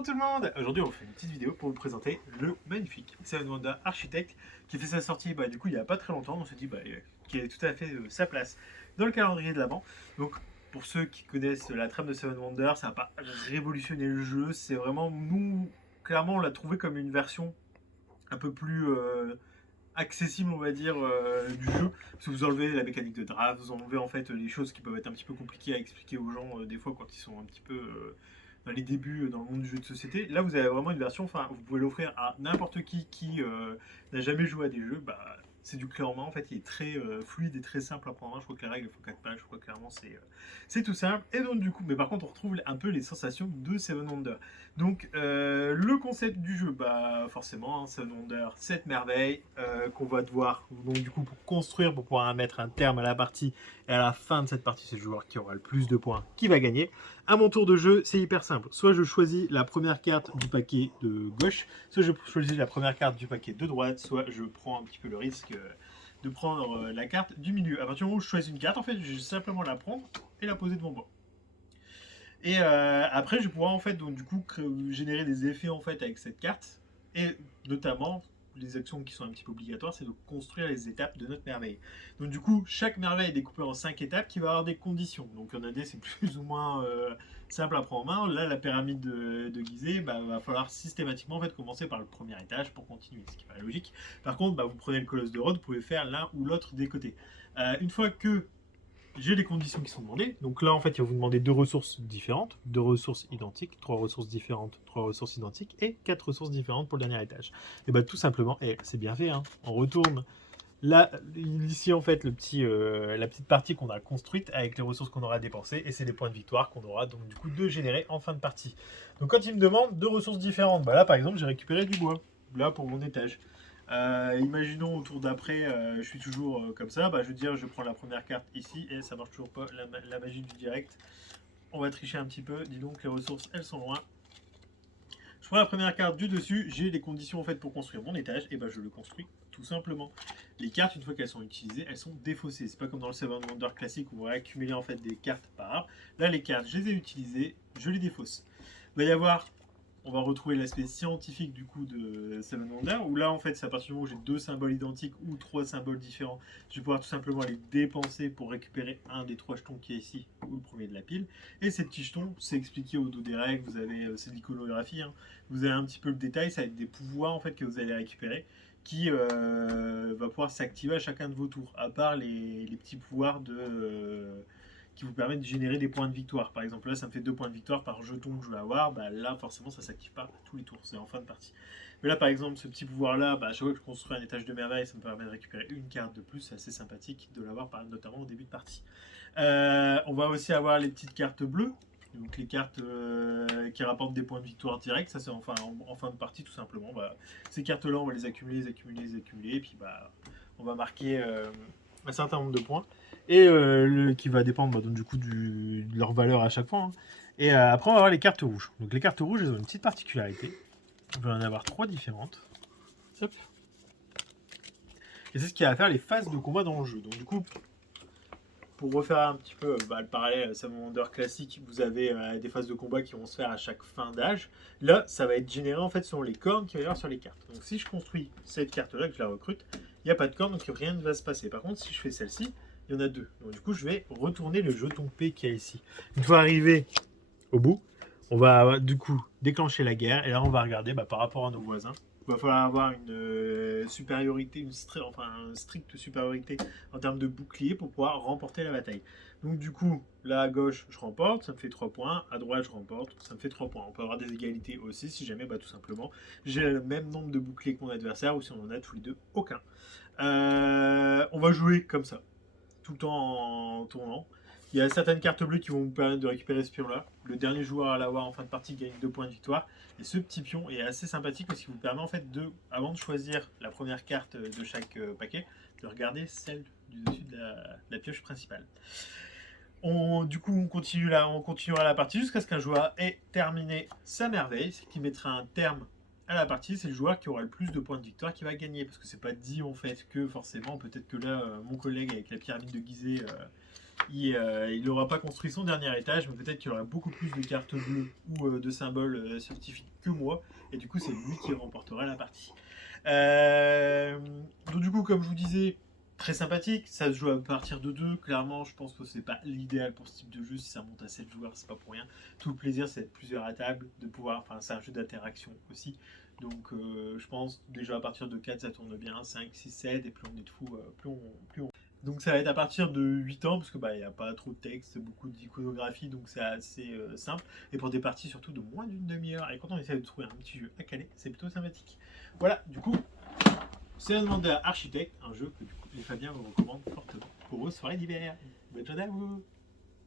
Bonjour tout le monde. Aujourd'hui on fait une petite vidéo pour vous présenter le magnifique Seven Wonders Architect qui fait sa sortie du coup il n'y a pas très longtemps. On s'est dit qu'il a tout à fait sa place dans le calendrier de l'avant. Donc pour ceux qui connaissent la trame de Seven Wonders, ça n'a pas révolutionné le jeu. C'est vraiment, nous, clairement on l'a trouvé comme une version un peu plus accessible, on va dire, du jeu. Parce que vous enlevez la mécanique de draft, vous enlevez en fait les choses qui peuvent être un petit peu compliquées à expliquer aux gens des fois quand ils sont un petit peu dans les débuts dans le monde du jeu de société. Là, vous avez vraiment une version, enfin, vous pouvez l'offrir à n'importe qui n'a jamais joué à des jeux. C'est du clé en main, en fait, il est très fluide et très simple à prendre en main. Je crois que les règles font 4 pages, je crois que clairement c'est tout simple. Et donc, du coup, mais par contre, on retrouve un peu les sensations de Seven Wonders. Donc, le concept du jeu, forcément, Seven Wonders, 7 merveilles qu'on va devoir, donc, du coup, pour construire, pour pouvoir mettre un terme à la partie. Et à la fin de cette partie, c'est le joueur qui aura le plus de points qui va gagner. À mon tour de jeu, c'est hyper simple. Soit je choisis la première carte du paquet de gauche, soit je choisis la première carte du paquet de droite, soit je prends un petit peu le risque de prendre la carte du milieu. À partir du moment où je choisis une carte, en fait, je vais simplement la prendre et la poser devant moi. Et après, je vais pouvoir en fait, donc, du coup, générer des effets en fait avec cette carte, et notamment les actions qui sont un petit peu obligatoires, c'est de construire les étapes de notre merveille. Donc du coup, chaque merveille est découpée en 5 étapes qui va avoir des conditions. Donc il y en a des, c'est plus ou moins simple à prendre en main. Là, la pyramide de Gizeh, va falloir systématiquement en fait, commencer par le premier étage pour continuer, ce qui paraît logique. Par contre, vous prenez le colosse de Rhodes, vous pouvez faire l'un ou l'autre des côtés. Une fois que j'ai les conditions qui sont demandées. Donc là, en fait, il va vous demander 2 ressources différentes, 2 ressources identiques, 3 ressources différentes, 3 ressources identiques et 4 ressources différentes pour le dernier étage. Et tout simplement, c'est bien fait, hein, on retourne. Là, ici, en fait, la petite partie qu'on a construite avec les ressources qu'on aura dépensées, et c'est les points de victoire qu'on aura donc du coup de générer en fin de partie. Donc quand il me demande 2 ressources différentes, là par exemple, j'ai récupéré du bois, là pour mon étage. Imaginons au tour d'après, je suis toujours comme ça, je veux dire, je prends la première carte ici et ça marche toujours pas, la magie du direct. On va tricher un petit peu, dis donc les ressources elles sont loin. Je prends la première carte du dessus, j'ai les conditions en fait pour construire mon étage, et je le construis tout simplement. Les cartes, une fois qu'elles sont utilisées, elles sont défaussées. C'est pas comme dans le Seven Wonders classique où on va accumuler en fait des cartes par arbre. Là, les cartes, je les ai utilisées, je les défausse. Il va y avoir, on va retrouver l'aspect scientifique du coup de Seven Wonders, où là en fait c'est à partir du moment où j'ai 2 symboles identiques ou 3 symboles différents, je vais pouvoir tout simplement les dépenser pour récupérer un des 3 jetons qui est ici, ou le premier de la pile. Et ces petits jetons, c'est expliqué au dos des règles, vous avez, c'est de l'iconographie, hein. Vous avez un petit peu le détail, ça va être des pouvoirs en fait que vous allez récupérer, qui va pouvoir s'activer à chacun de vos tours, à part les petits pouvoirs qui vous permettent de générer des points de victoire. Par exemple, là, ça me fait 2 points de victoire par jeton que je vais avoir. Là, forcément, ça s'active pas à tous les tours, c'est en fin de partie. Mais là, par exemple, ce petit pouvoir-là, à chaque fois que je construis un étage de merveille, ça me permet de récupérer une carte de plus. C'est assez sympathique de l'avoir, notamment au début de partie. On va aussi avoir les petites cartes bleues. Donc les cartes qui rapportent des points de victoire directs, ça c'est en fin de partie tout simplement. Ces cartes-là, on va les accumuler, et puis on va marquer un certain nombre de points, et qui va dépendre donc, du coup de leur valeur à chaque fois, hein. Et après, on va avoir les cartes rouges. Donc les cartes rouges, elles ont une petite particularité. On va en avoir 3 différentes. Hop. Et c'est ce qui va faire les phases de combat dans le jeu. Donc du coup, pour refaire un petit peu le parallèle à Seven Wonders classique, vous avez des phases de combat qui vont se faire à chaque fin d'âge. Là, ça va être généré en fait selon les cornes qu'il va y avoir sur les cartes. Donc si je construis cette carte-là, que je la recrute, il n'y a pas de corne, donc rien ne va se passer. Par contre, si je fais celle-ci, il y en a 2. Donc du coup, je vais retourner le jeton P qu'il y a ici. Une fois arrivé au bout, on va du coup déclencher la guerre, et là on va regarder par rapport à nos voisins. Il va falloir avoir une supériorité, une stricte supériorité en termes de bouclier pour pouvoir remporter la bataille. Donc du coup, là à gauche, je remporte, ça me fait 3 points. À droite, je remporte, ça me fait 3 points. On peut avoir des égalités aussi si jamais, tout simplement, j'ai le même nombre de boucliers que mon adversaire, ou si on en a tous les deux, aucun. On va jouer comme ça, tout le temps en tournant. Il y a certaines cartes bleues qui vont vous permettre de récupérer ce pion-là. Le dernier joueur à l'avoir en fin de partie gagne 2 points de victoire. Et ce petit pion est assez sympathique parce qu'il vous permet en fait avant de choisir la première carte de chaque paquet, de regarder celle du dessus de la pioche principale. Du coup, on continuera la partie jusqu'à ce qu'un joueur ait terminé sa merveille, ce qui mettra un terme à la partie. C'est le joueur qui aura le plus de points de victoire qui va gagner, parce que c'est pas dit en fait que forcément, peut-être que là, mon collègue avec la pyramide de Gizeh il n'aura pas construit son dernier étage, mais peut-être qu'il aura beaucoup plus de cartes bleues ou de symboles scientifiques que moi, et du coup c'est lui qui remportera la partie. Donc du coup, comme je vous disais, très sympathique, ça se joue à partir de 2, clairement je pense que c'est pas l'idéal pour ce type de jeu, si ça monte à 7 joueurs c'est pas pour rien. Tout le plaisir c'est d'être plusieurs à table, de pouvoir, enfin c'est un jeu d'interaction aussi, donc je pense déjà à partir de 4 ça tourne bien, 5, 6, 7, et plus on est de fous, plus on... Donc ça va être à partir de 8 ans, parce que bah il n'y a pas trop de texte, beaucoup d'iconographie, donc c'est assez simple. Et pour des parties surtout de moins d'une demi-heure, et quand on essaie de trouver un petit jeu à caler, c'est plutôt sympathique. Voilà, du coup, c'est un demandeur architecte, un jeu que du coup les Fabiens vous recommandent fortement pour vos soirées d'hiver. Bonne journée à vous.